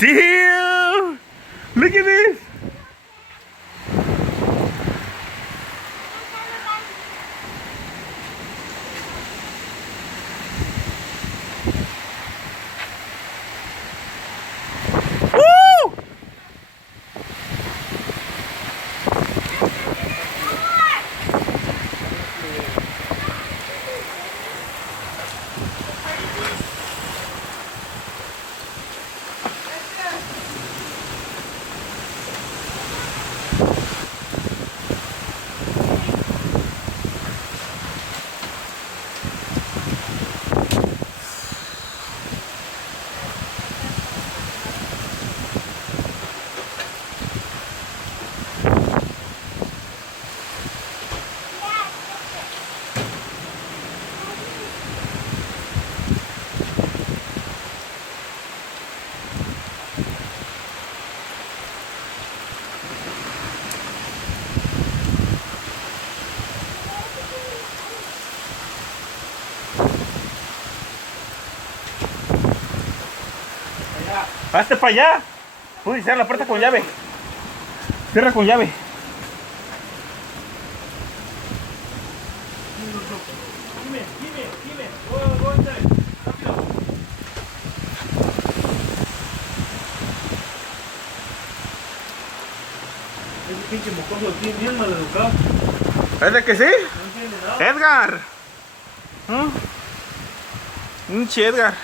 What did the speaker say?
Damn! Look at this! Woo! Hazte para allá. Uy, cierra la puerta con llave. Cierra con llave. Dime. Go inside. Rápido. Ese pinche mocoso aquí bien mal educado. ¿Es de que sí? No entiende nada. Edgar. Pinche Edgar.